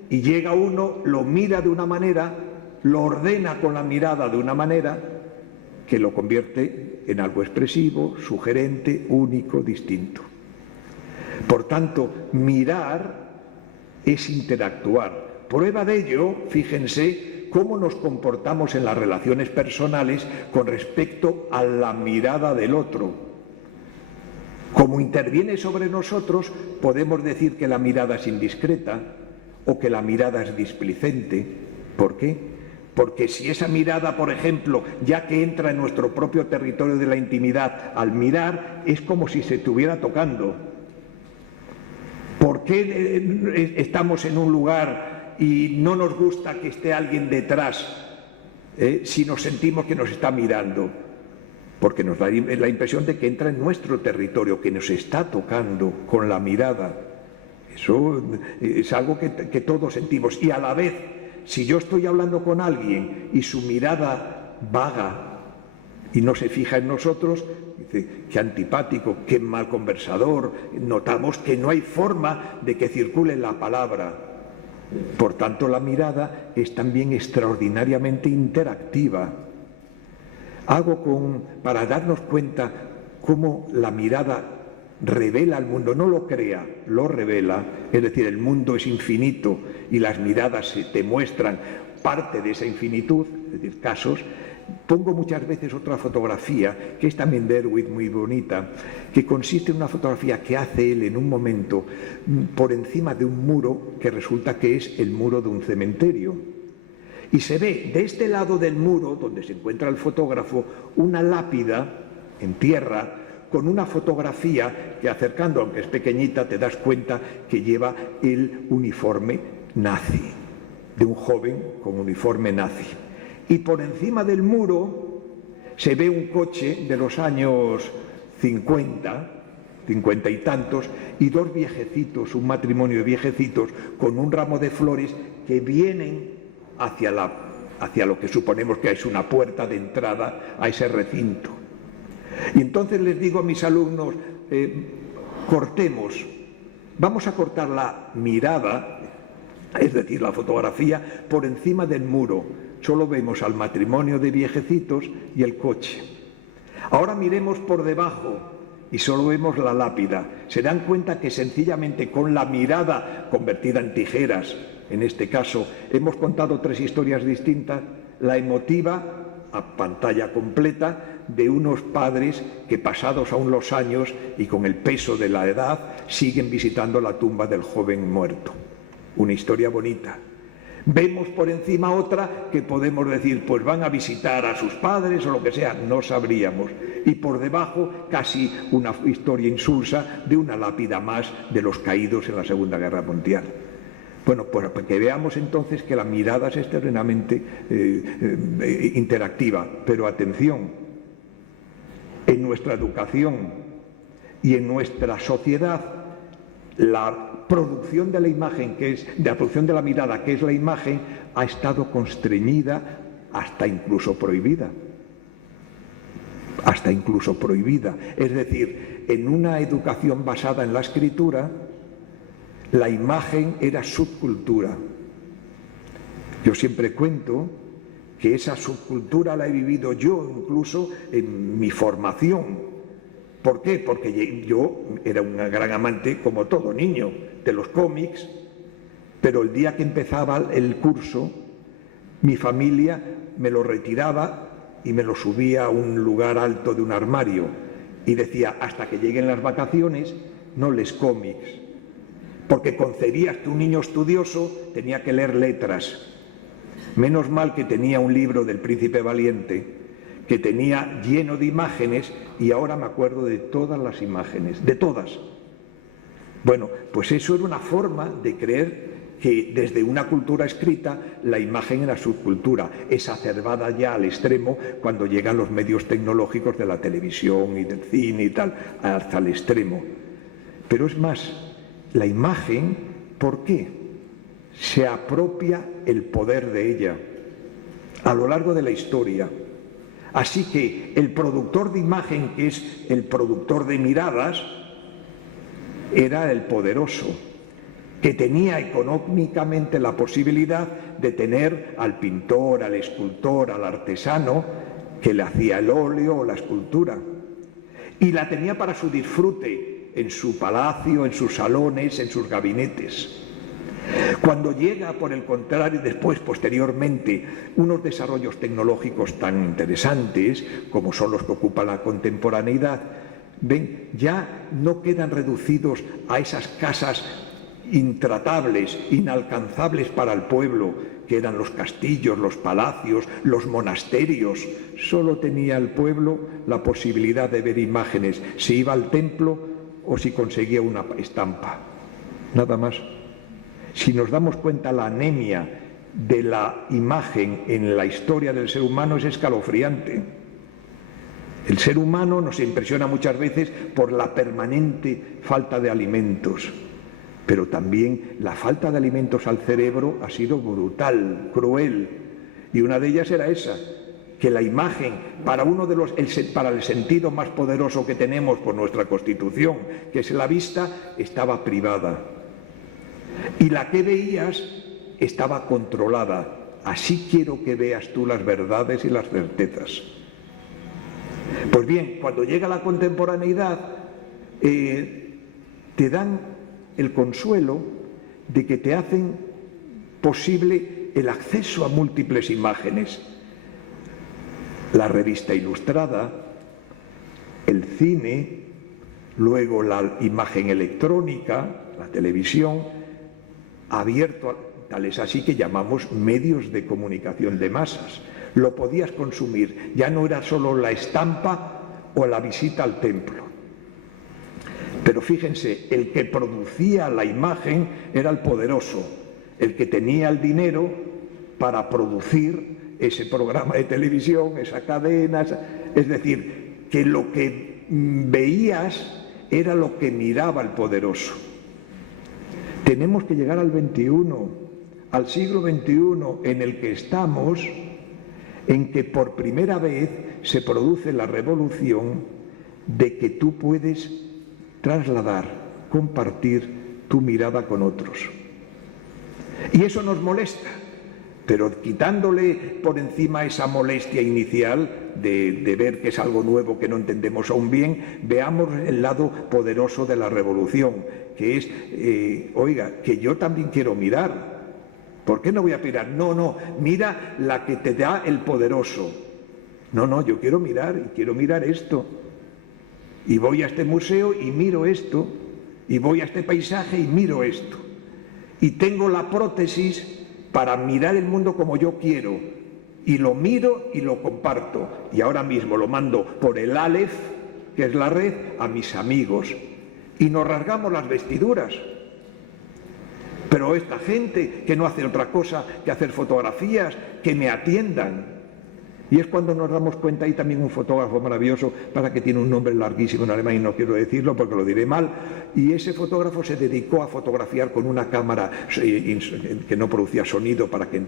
y llega uno, lo mira de una manera, lo ordena con la mirada de una manera que lo convierte en algo expresivo, sugerente, único, distinto. Por tanto, mirar es interactuar. Prueba de ello, fíjense cómo nos comportamos en las relaciones personales con respecto a la mirada del otro. Como interviene sobre nosotros, podemos decir que la mirada es indiscreta o que la mirada es displicente. ¿Por qué? Porque si esa mirada, por ejemplo, ya que entra en nuestro propio territorio de la intimidad, al mirar es como si se estuviera tocando. ¿Por qué estamos en un lugar y no nos gusta que esté alguien detrás si nos sentimos que nos está mirando? Porque nos da la impresión de que entra en nuestro territorio, que nos está tocando con la mirada. Eso es algo que todos sentimos. Y a la vez, si yo estoy hablando con alguien y su mirada vaga y no se fija en nosotros, dice, qué antipático, qué mal conversador, notamos que no hay forma de que circule la palabra. Por tanto, la mirada es también extraordinariamente interactiva. Para darnos cuenta cómo la mirada revela el mundo, no lo crea, lo revela, es decir, el mundo es infinito y las miradas te muestran parte de esa infinitud, es decir, casos. Pongo muchas veces otra fotografía, que es también de Erwitt, muy bonita, que consiste en una fotografía que hace él en un momento por encima de un muro que resulta que es el muro de un cementerio. Y se ve de este lado del muro, donde se encuentra el fotógrafo, una lápida en tierra con una fotografía que, acercando, aunque es pequeñita, te das cuenta que lleva el uniforme nazi, de un joven con uniforme nazi. Y por encima del muro se ve un coche de los años 50 y tantos, y dos viejecitos, un matrimonio de viejecitos, con un ramo de flores que vienen hacia lo que suponemos que es una puerta de entrada a ese recinto. Y entonces les digo a mis alumnos, cortemos, vamos a cortar la mirada, es decir, la fotografía, por encima del muro. Solo vemos al matrimonio de viejecitos y el coche. Ahora miremos por debajo y solo vemos la lápida. Se dan cuenta que sencillamente con la mirada convertida en tijeras, en este caso, hemos contado tres historias distintas. La emotiva, a pantalla completa, de unos padres que, pasados aún los años y con el peso de la edad, siguen visitando la tumba del joven muerto. Una historia bonita. Vemos por encima otra que podemos decir, pues van a visitar a sus padres o lo que sea, no sabríamos. Y por debajo casi una historia insulsa de una lápida más de los caídos en la Segunda Guerra Mundial. Bueno, pues que veamos entonces que la mirada es externamente interactiva, pero atención, en nuestra educación y en nuestra sociedad, la producción de la imagen, la producción de la mirada, que es la imagen, ha estado constreñida, hasta incluso prohibida. Hasta incluso prohibida. Es decir, en una educación basada en la escritura, la imagen era subcultura. Yo siempre cuento que esa subcultura la he vivido yo incluso en mi formación. ¿Por qué? Porque yo era un gran amante, como todo niño, de los cómics, pero el día que empezaba el curso, mi familia me lo retiraba y me lo subía a un lugar alto de un armario y decía, hasta que lleguen las vacaciones, no lees cómics. Porque concebías que un niño estudioso tenía que leer letras. Menos mal que tenía un libro del Príncipe Valiente que tenía lleno de imágenes y ahora me acuerdo de todas las imágenes, de todas. Bueno, pues eso era una forma de creer que desde una cultura escrita la imagen era subcultura, exacerbada ya al extremo cuando llegan los medios tecnológicos de la televisión y del cine y tal, hasta el extremo. Pero es más, la imagen, ¿por qué? Se apropia el poder de ella. A lo largo de la historia Así que el productor de imagen, que es el productor de miradas, era el poderoso, que tenía económicamente la posibilidad de tener al pintor, al escultor, al artesano, que le hacía el óleo o la escultura. Y la tenía para su disfrute, en su palacio, en sus salones, en sus gabinetes. Cuando llega, por el contrario, después, posteriormente, unos desarrollos tecnológicos tan interesantes como son los que ocupa la contemporaneidad, ven, ya no quedan reducidos a esas casas intratables, inalcanzables para el pueblo, que eran los castillos, los palacios, los monasterios. Solo tenía el pueblo la posibilidad de ver imágenes, si iba al templo o si conseguía una estampa, nada más. Si nos damos cuenta, la anemia de la imagen en la historia del ser humano es escalofriante. El ser humano nos impresiona muchas veces por la permanente falta de alimentos, pero también la falta de alimentos al cerebro ha sido brutal, cruel, y una de ellas era esa, que la imagen, para para el sentido más poderoso que tenemos por nuestra Constitución, que es la vista, estaba privada. Y la que veías estaba controlada. Así quiero que veas tú las verdades y las certezas. Pues bien, cuando llega la contemporaneidad, te dan el consuelo de que te hacen posible el acceso a múltiples imágenes. La revista ilustrada, el cine, luego la imagen electrónica, la televisión, abierto, tal es así que llamamos medios de comunicación de masas. Lo podías consumir, ya no era solo la estampa o la visita al templo. Pero fíjense, el que producía la imagen era el poderoso, el que tenía el dinero para producir ese programa de televisión, esa cadena, es decir, que lo que veías era lo que miraba el poderoso. Tenemos que llegar al XXI, al siglo XXI, en el que estamos, en que por primera vez se produce la revolución de que tú puedes trasladar, compartir tu mirada con otros. Y eso nos molesta, pero quitándole por encima esa molestia inicial de ver que es algo nuevo que no entendemos aún bien, veamos el lado poderoso de la revolución, que es, oiga, que yo también quiero mirar. ¿Por qué no voy a mirar? No, mira la que te da el poderoso. No, yo quiero mirar y quiero mirar esto. Y voy a este museo y miro esto, y voy a este paisaje y miro esto. Y tengo la prótesis para mirar el mundo como yo quiero, y lo miro y lo comparto. Y ahora mismo lo mando por el Aleph, que es la red, a mis amigos. Y nos rasgamos las vestiduras. Pero esta gente que no hace otra cosa que hacer fotografías, que me atiendan. Y es cuando nos damos cuenta, hay también un fotógrafo maravilloso, para que tiene un nombre larguísimo en alemán y no quiero decirlo porque lo diré mal, y ese fotógrafo se dedicó a fotografiar con una cámara que no producía sonido para que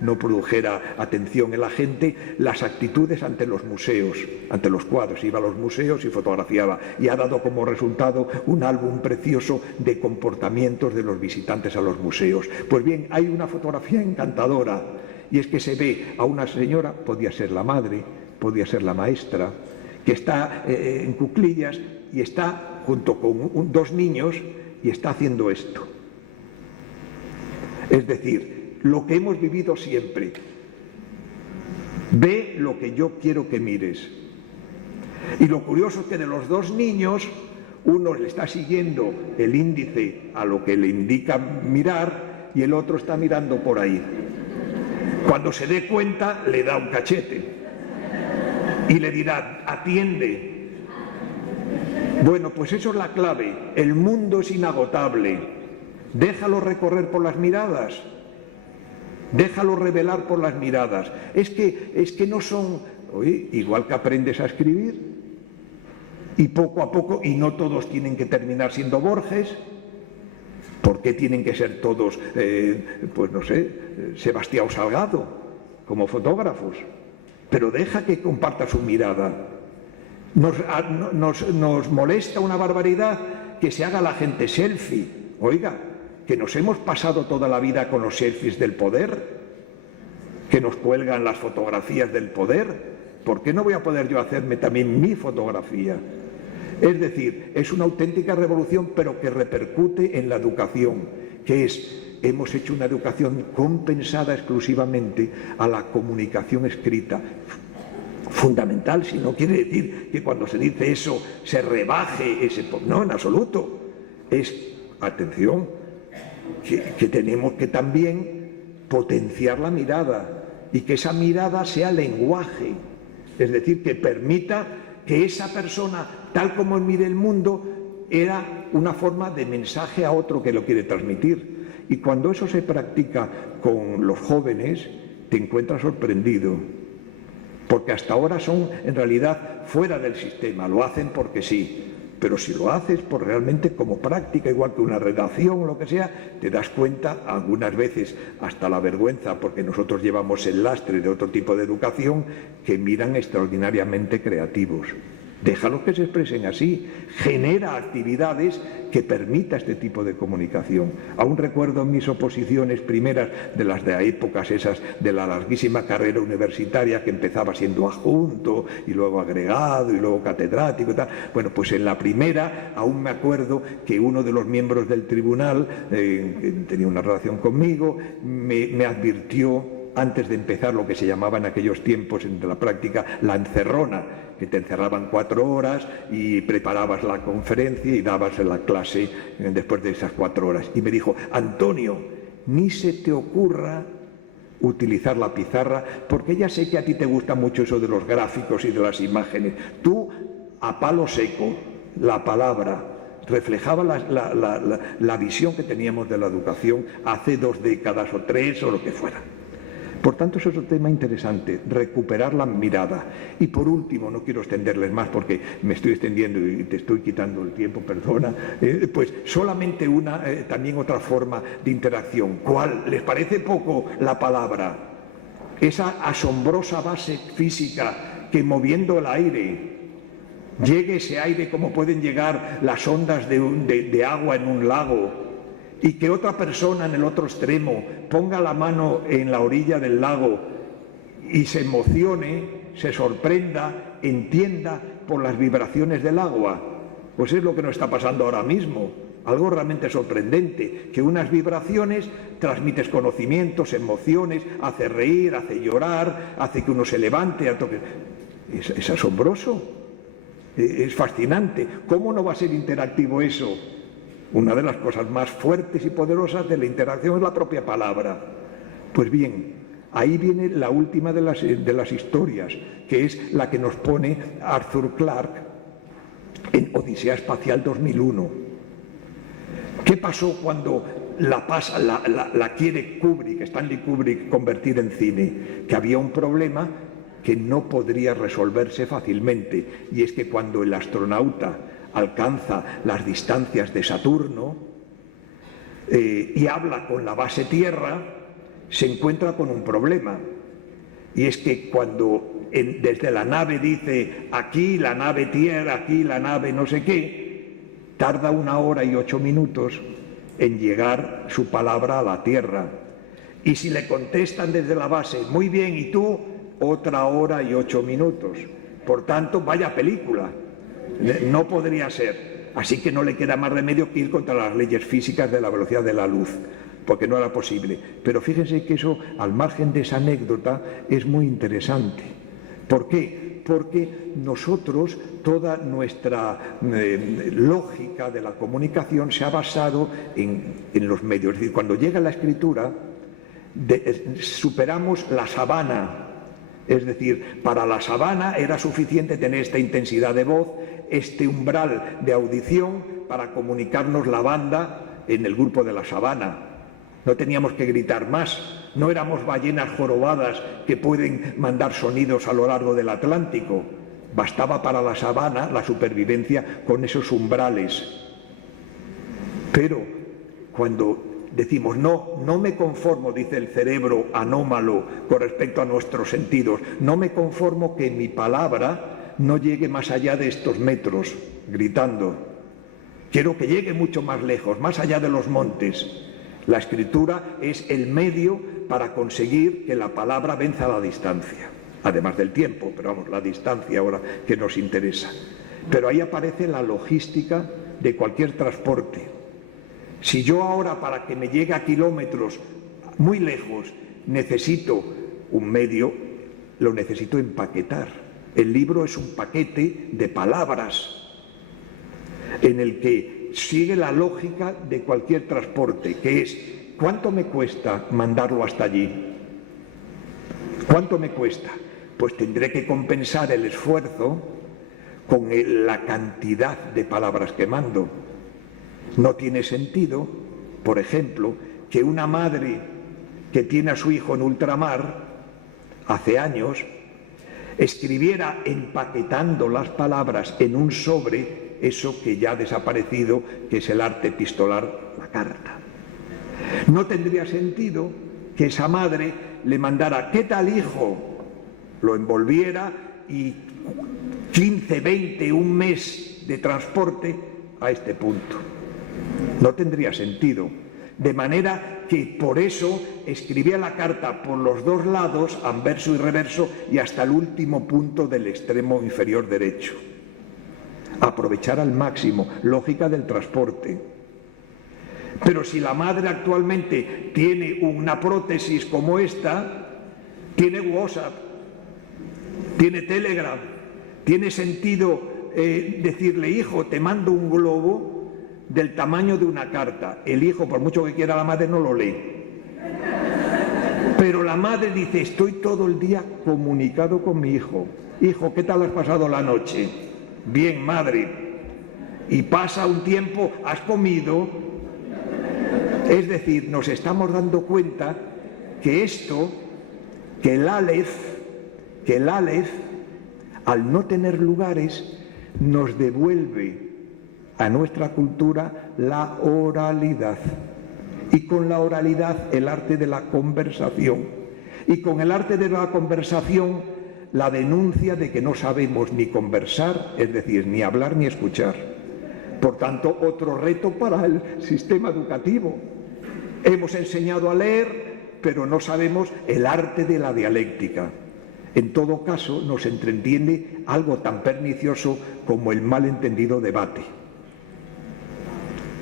no produjera atención en la gente, las actitudes ante los museos, ante los cuadros. Iba a los museos y fotografiaba, y ha dado como resultado un álbum precioso de comportamientos de los visitantes a los museos. Pues bien, hay una fotografía encantadora, y es que se ve a una señora, podía ser la madre, podía ser la maestra, que está en cuclillas y está junto con dos niños y está haciendo esto. Es decir, lo que hemos vivido siempre. Ve lo que yo quiero que mires. Y lo curioso es que de los dos niños, uno le está siguiendo el índice a lo que le indica mirar y el otro está mirando por ahí. Cuando se dé cuenta, le da un cachete y le dirá, atiende. Bueno, pues eso es la clave. El mundo es inagotable. Déjalo recorrer por las miradas. Déjalo revelar por las miradas. Es que no son... Oye, igual que aprendes a escribir, y poco a poco, y no todos tienen que terminar siendo Borges. ¿Por qué tienen que ser todos, pues no sé, Sebastián Salgado, como fotógrafos? pero deja que comparta su mirada. Nos molesta una barbaridad que se haga la gente selfie. Oiga, que nos hemos pasado toda la vida con los selfies del poder, que nos cuelgan las fotografías del poder. ¿Por qué no voy a poder yo hacerme también mi fotografía? Es decir, es una auténtica revolución, pero que repercute en la educación, que es, hemos hecho una educación compensada exclusivamente a la comunicación escrita. Fundamental, si no quiere decir que cuando se dice eso se rebaje ese... No, en absoluto. Es, atención, que tenemos que también potenciar la mirada y que esa mirada sea lenguaje, es decir, que permita que esa persona, tal como mire el mundo, era una forma de mensaje a otro que lo quiere transmitir. Y cuando eso se practica con los jóvenes, te encuentras sorprendido, porque hasta ahora son en realidad fuera del sistema, lo hacen porque sí. Pero si lo haces por realmente como práctica, igual que una redacción o lo que sea, te das cuenta, algunas veces hasta la vergüenza, porque nosotros llevamos el lastre de otro tipo de educación, que miran extraordinariamente creativos. Déjalos que se expresen así, genera actividades que permita este tipo de comunicación. Aún recuerdo mis oposiciones primeras, de las de épocas esas de la larguísima carrera universitaria, que empezaba siendo adjunto y luego agregado y luego catedrático y tal. Bueno, pues en la primera aún me acuerdo que uno de los miembros del tribunal, que tenía una relación conmigo, me advirtió, antes de empezar lo que se llamaba en aquellos tiempos en la práctica la encerrona, que te encerraban 4 horas y preparabas la conferencia y dabas la clase después de esas 4 horas. Y me dijo: Antonio, ni se te ocurra utilizar la pizarra, porque ya sé que a ti te gusta mucho eso de los gráficos y de las imágenes. Tú, a palo seco, la palabra. Reflejaba la visión que teníamos de la educación hace 2 décadas o 3 o lo que fuera. Por tanto, eso es un tema interesante, recuperar la mirada. Y por último, no quiero extenderles más porque me estoy extendiendo y te estoy quitando el tiempo, perdona, pues solamente también otra forma de interacción. ¿Cuál? ¿Les parece poco la palabra? Esa asombrosa base física que, moviendo el aire, llegue ese aire como pueden llegar las ondas de agua en un lago, y que otra persona en el otro extremo ponga la mano en la orilla del lago y se emocione, se sorprenda, entienda por las vibraciones del agua. Pues es lo que nos está pasando ahora mismo, algo realmente sorprendente, que unas vibraciones transmites conocimientos, emociones, hace reír, hace llorar, hace que uno se levante, es asombroso, es fascinante. ¿Cómo no va a ser interactivo eso? Una de las cosas más fuertes y poderosas de la interacción es la propia palabra. Pues bien, ahí viene la última de las historias, que es la que nos pone Arthur Clarke en Odisea Espacial 2001. ¿Qué pasó cuando la quiere Kubrick, Stanley Kubrick, convertir en cine? Que había un problema que no podría resolverse fácilmente, y es que cuando el astronauta alcanza las distancias de Saturno y habla con la base Tierra, se encuentra con un problema, y es que cuando desde la nave dice aquí la nave Tierra, aquí la nave no sé qué, tarda 1 hora y 8 minutos en llegar su palabra a la Tierra. Y si le contestan desde la base, muy bien, ¿y tú? 1 hora y 8 minutos. Por tanto, vaya película. No podría ser. Así que no le queda más remedio que ir contra las leyes físicas de la velocidad de la luz, porque no era posible. Pero fíjense que eso, al margen de esa anécdota, es muy interesante. ¿Por qué? Porque nosotros, toda nuestra lógica de la comunicación se ha basado en los medios. Es decir, cuando llega la escritura, superamos la sabana. Es decir, para la sabana era suficiente tener esta intensidad de voz, este umbral de audición para comunicarnos la banda en el grupo de la sabana. No teníamos que gritar más, no éramos ballenas jorobadas que pueden mandar sonidos a lo largo del Atlántico. Bastaba para la sabana la supervivencia con esos umbrales. Pero cuando decimos, no me conformo, dice el cerebro anómalo con respecto a nuestros sentidos, no me conformo que mi palabra no llegue más allá de estos metros, gritando. Quiero que llegue mucho más lejos, más allá de los montes. La escritura es el medio para conseguir que la palabra venza la distancia, además del tiempo, pero vamos, la distancia ahora que nos interesa. Pero ahí aparece la logística de cualquier transporte. Si yo ahora, para que me llegue a kilómetros muy lejos, necesito un medio, lo necesito empaquetar. El libro es un paquete de palabras en el que sigue la lógica de cualquier transporte, que es, ¿cuánto me cuesta mandarlo hasta allí? ¿Cuánto me cuesta? Pues tendré que compensar el esfuerzo con la cantidad de palabras que mando. No tiene sentido, por ejemplo, que una madre que tiene a su hijo en ultramar, hace años, escribiera empaquetando las palabras en un sobre, eso que ya ha desaparecido, que es el arte epistolar, la carta. No tendría sentido que esa madre le mandara, ¿qué tal, hijo?, lo envolviera y 15, 20, un mes de transporte a este punto. No tendría sentido. De manera que por eso escribía la carta por los dos lados, anverso y reverso, y hasta el último punto del extremo inferior derecho. Aprovechar al máximo, lógica del transporte. Pero si la madre actualmente tiene una prótesis como esta, tiene WhatsApp, tiene Telegram, tiene sentido decirle, hijo, te mando un globo del tamaño de una carta. El hijo, por mucho que quiera la madre, no lo lee. Pero la madre dice, estoy todo el día comunicado con mi hijo. Hijo, ¿qué tal has pasado la noche? Bien, madre. Y pasa un tiempo, ¿has comido? Es decir, nos estamos dando cuenta que esto, que el Aleph, al no tener lugares, nos devuelve a nuestra cultura la oralidad. Y con la oralidad el arte de la conversación. Y con el arte de la conversación la denuncia de que no sabemos ni conversar, es decir, ni hablar ni escuchar. Por tanto, otro reto para el sistema educativo. Hemos enseñado a leer, pero no sabemos el arte de la dialéctica. En todo caso, nos entretiene algo tan pernicioso como el malentendido debate,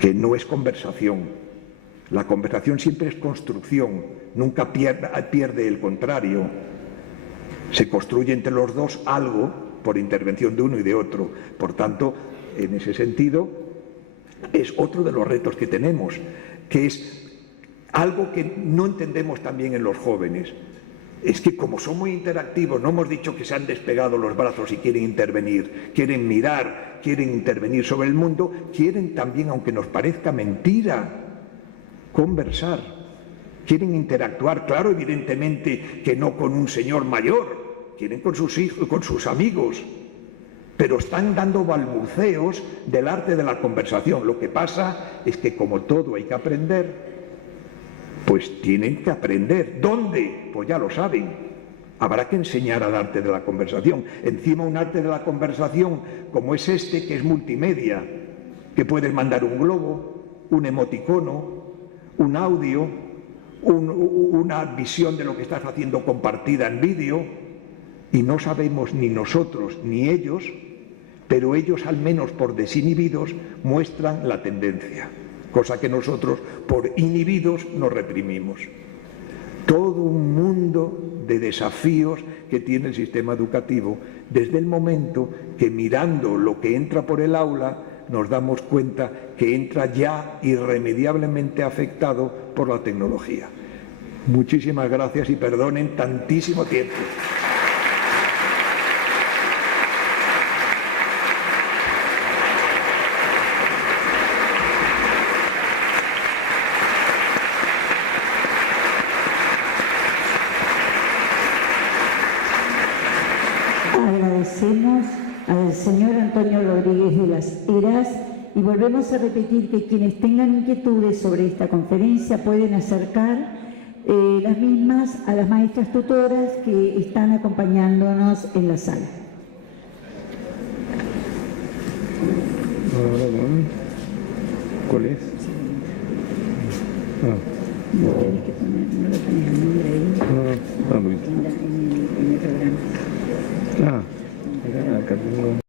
que no es conversación. La conversación siempre es construcción, nunca pierde el contrario. Se construye entre los dos algo por intervención de uno y de otro. Por tanto, en ese sentido, es otro de los retos que tenemos, que es algo que no entendemos también en los jóvenes. Es que como son muy interactivos, no hemos dicho que se han despegado los brazos y quieren intervenir, quieren mirar, quieren intervenir sobre el mundo, quieren también, aunque nos parezca mentira, conversar, quieren interactuar, claro, evidentemente que no con un señor mayor, quieren con sus hijos, con sus amigos, pero están dando balbuceos del arte de la conversación. Lo que pasa es que como todo hay que aprender, pues tienen que aprender. ¿Dónde? Pues ya lo saben. Habrá que enseñar al arte de la conversación. Encima un arte de la conversación como es este, que es multimedia, que puedes mandar un globo, un emoticono, un audio, una visión de lo que estás haciendo compartida en vídeo, y no sabemos ni nosotros ni ellos, pero ellos al menos por desinhibidos muestran la tendencia, cosa que nosotros por inhibidos nos reprimimos. Todo un mundo de desafíos que tiene el sistema educativo desde el momento que, mirando lo que entra por el aula, nos damos cuenta que entra ya irremediablemente afectado por la tecnología. Muchísimas gracias y perdonen tantísimo tiempo. Agradecemos al señor Antonio Rodríguez de las Heras Y volvemos a repetir que quienes tengan inquietudes sobre esta conferencia pueden acercar las mismas a las maestras tutoras que están acompañándonos en la sala. ¿Cuál es? No tienes que poner, no le pones el nombre ahí Luis. en el programa. Acá tengo.